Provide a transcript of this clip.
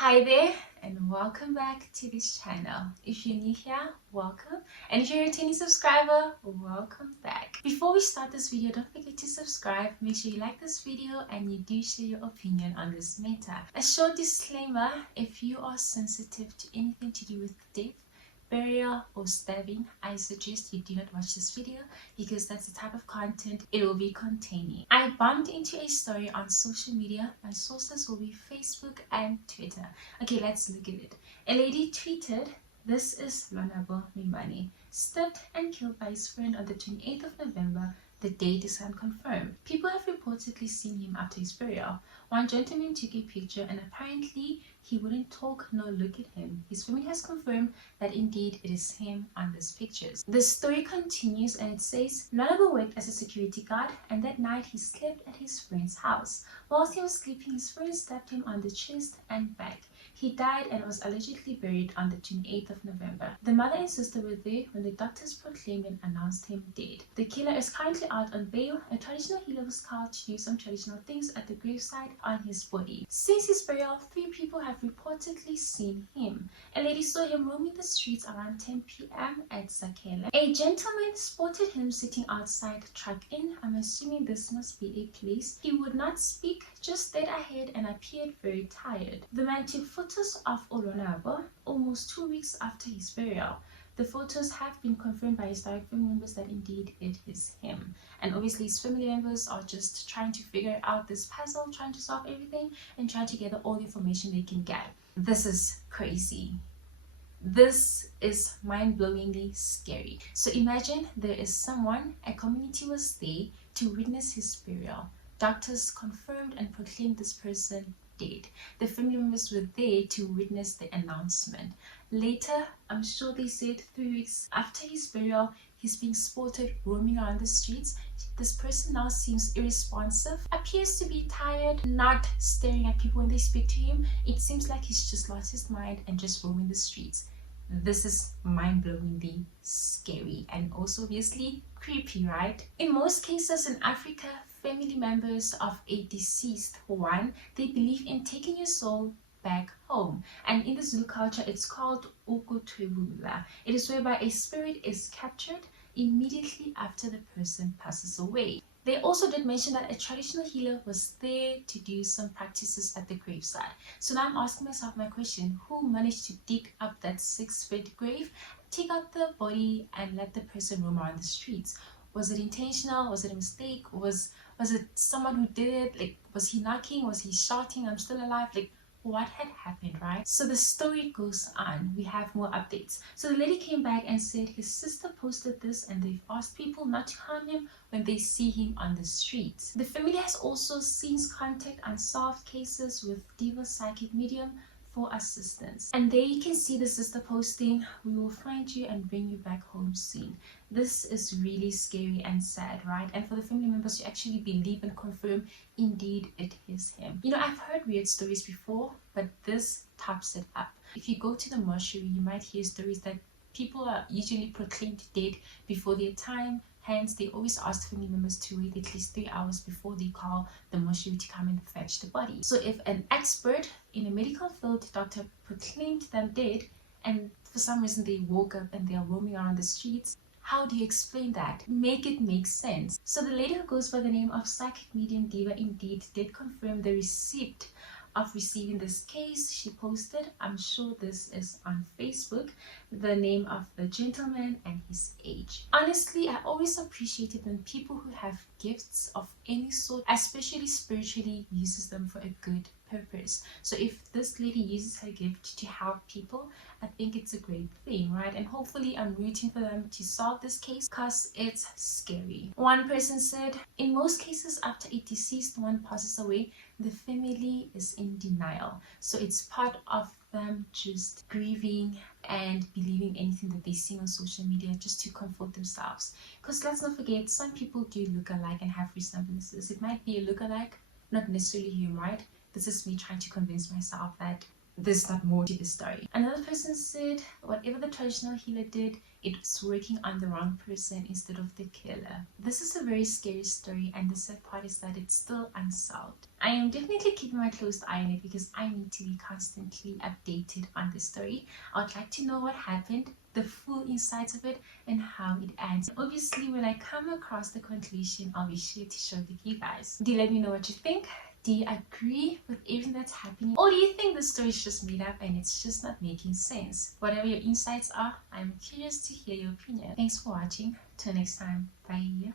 Hi there and welcome back to this channel. If you're new here, welcome, and if you're a returning subscriber, welcome back. Before we start this video, don't forget to subscribe. Make sure you like this video and you do share your opinion on this matter. A short disclaimer: if you are sensitive to anything to do with death, burial or stabbing, I suggest you do not watch this video because that's the type of content it will be containing. I bumped into a story on social media. My sources will be Facebook and Twitter. Okay, let's look at it. A lady tweeted, "This is Lonwabo Mamane, stabbed and killed by his friend on the 28th of November. The date is unconfirmed. People have reportedly seen him after his burial. One gentleman took a picture and apparently he wouldn't talk nor look at him. His family has confirmed that indeed it is him on these pictures." The story continues and it says, Lonwabo worked as a security guard and that night he slept at his friend's house. Whilst he was sleeping, his friend stabbed him on the chest and back. He died and was allegedly buried on the 28th of November. The mother and sister were there when the doctors proclaimed and announced him dead. The killer is currently out on bail. A traditional healer was called to do some traditional things at the gravesite on his body. Since his burial, 3 people have reportedly seen him. A lady saw him roaming the streets around 10 p.m. at Zakele. A gentleman spotted him sitting outside Truck Inn. I'm assuming this must be a place. He would not speak, just stared ahead and appeared very tired. The man took photos of Lonwabo almost 2 weeks after his burial. The photos have been confirmed by his direct family members that indeed it is him. And obviously his family members are just trying to figure out this puzzle, trying to solve everything and trying to gather all the information they can get. This is crazy. This is mind-blowingly scary. So imagine there is someone, a community was there to witness his burial. Doctors confirmed and proclaimed this person dead. The family members were there to witness the announcement. Later, I'm sure they said 3 weeks after his burial, he's being spotted roaming around the streets. This person now seems irresponsive, appears to be tired, not staring at people when they speak to him. It seems like he's just lost his mind and just roaming the streets. This is mind-blowingly scary and also obviously creepy, right? In most cases in Africa, family members of a deceased one, they believe in taking your soul back home, and in the Zulu culture it's called ukuthwebula. It is whereby a spirit is captured immediately after the person passes away. They also did mention that a traditional healer was there to do some practices at the graveside. So now I'm asking myself my question: who managed to dig up that 6-foot grave, take out the body and let the person roam around the streets? Was it intentional? Was it a mistake? Was it someone who did it? Like, was he knocking? Was he shouting, "I'm still alive"? Like, what had happened, right? So the story goes on. We have more updates. So the lady came back and said his sister posted this and they've asked people not to harm him when they see him on the streets. The family has also since contacted unsolved cases with Diva Psychic Medium for assistance. And there you can see the sister posting, "We will find you and bring you back home soon." This is really scary and sad, right? And for the family members to actually believe and confirm indeed it is him. You know, I've heard weird stories before, but this tops it up. If you go to the mortuary, you might hear stories that people are usually proclaimed dead before their time. Hence, they always ask family members to wait at least 3 hours before they call the mortuary to come and fetch the body. So if an expert in a medical field doctor proclaimed them dead and for some reason they woke up and they are roaming around the streets, how do you explain that? Make it make sense. So the lady who goes by the name of Psychic Medium Diva indeed did confirm the receipt of receiving this case. She posted, I'm sure this is on Facebook, the name of the gentleman and his age. Honestly, I always appreciated when people who have gifts of any sort, especially spiritually, uses them for a good purpose. So if this lady uses her gift to help people, I think it's a great thing, right? And hopefully I'm rooting for them to solve this case because it's scary. One person said, in most cases after a deceased one passes away, the family is in denial. So it's part of them just grieving and believing anything that they see on social media just to comfort themselves. Because let's not forget, some people do look alike and have resemblances. It might be a look-alike, not necessarily him, right? This is me trying to convince myself that there's not more to the story. Another person said whatever the traditional healer did, it was working on the wrong person instead of the killer. This is a very scary story, and the sad part is that it's still unsolved. I am definitely keeping my close eye on it because I need to be constantly updated on the story. I would like to know what happened, the full insights of it, and how it ends. Obviously, when I come across the conclusion, I'll be sure to share it with you guys. Do let me know what you think. Do you agree with everything that's happening? Or do you think the story is just made up and it's just not making sense? Whatever your insights are, I'm curious to hear your opinion. Thanks for watching. Till next time. Bye.